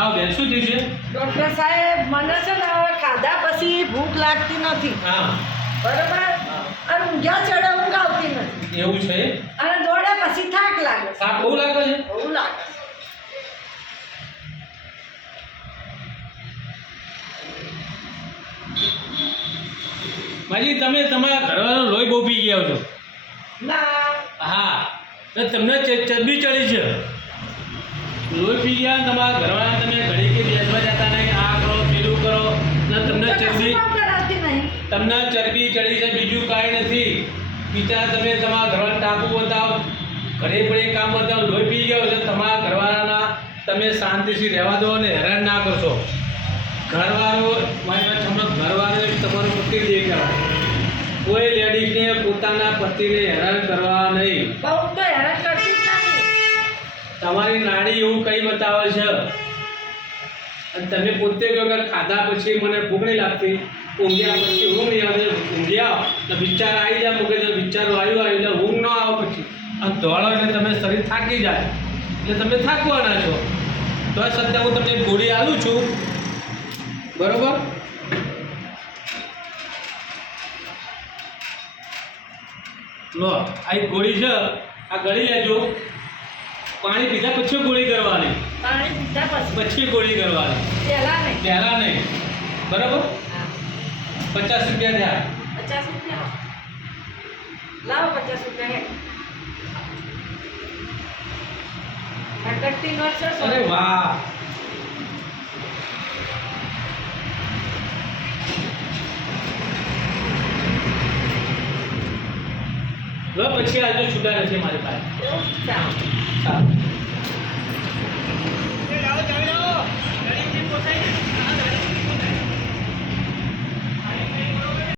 આવો બેન, શું થયું છે? ડૉક્ટર સાહેબ, મને છે ને હવે ખાધા પછી ભૂખ લાગતી નથી, હા, બરોબર? અને ઊંઘ્યા ચડે ઊંઘ આવતી નથી, એવું છે? અને દોડે પછી થાક લાગે છે. થાક બહુ લાગે છે? બહુ લાગે છે. માજી, તમે તમારા ઘરવાળાનું લોહી બહુ પી ગયા છો. ના, હા, તો તમને ચરબી ચડી છે. લોહી પી ગયા તમારા ઘરવાળા, તમે ઘડી કે બેસવા જતા નહીં, આ કરો પેલું કરો, ને તમને ચરબી કશું પણ કરાવતી નહીં. તમને ચરબી ચડી છે, બીજું કાંઈ નથી. બીજા તમે તમારા ઘરવાળા ટાપુ બતાવો, ઘરે પણ એક કામ બતાવો, લોહી પી ગયો છે તમારા ઘરવાળાના, તમે શાંતિથી રહેવા દો અને હેરાન ના કરશો. ઘરવાળો, મારી વાત સાંભળો, ઘરવાળો એક તમારો પતિ જ કહેવાય. કોઈ લેડીઝને પોતાના પતિને હેરાન કરવા નહીં. બહુ તો હેરાન કરતી જ નહીં. તમારી નાડી એવું કંઈ બતાવે છે, અને તમે પોતે કહો કે ખાધા પછી મને ભૂખ નહીં લાગતી, ઊંઘ્યા પછી ઊંઘ નહીં આવે, ઊંઘ્યા તો વિચાર આવી જાય મગજ, વિચારો આવ્યું એટલે ઊંઘ ન આવે પછી, અને દોડો એટલે તમે શરીર થાકી જાય, એટલે તમે થાકવાના છો. તો આ સત્ય હું તમને ગોળી આલું છું, બરોબર? લો, આ એક ગોળી છે, આ ગળી લેજો. પાણી પીધા પછી ગોળી કરવાની, પાણી પીધા પછી ગોળી કરવાની, પહેલા નહીં. પહેલા નહીં, બરાબર? હા. 50 રૂપિયા થયા. 50 રૂપિયા લાવો. 50 રૂપિયા હે. આ કટ્ટી નોટ છે. અરે વાહ, લો પછી આજે છૂટા નથી મારી પાસે. એવું? ચાલો. સારું.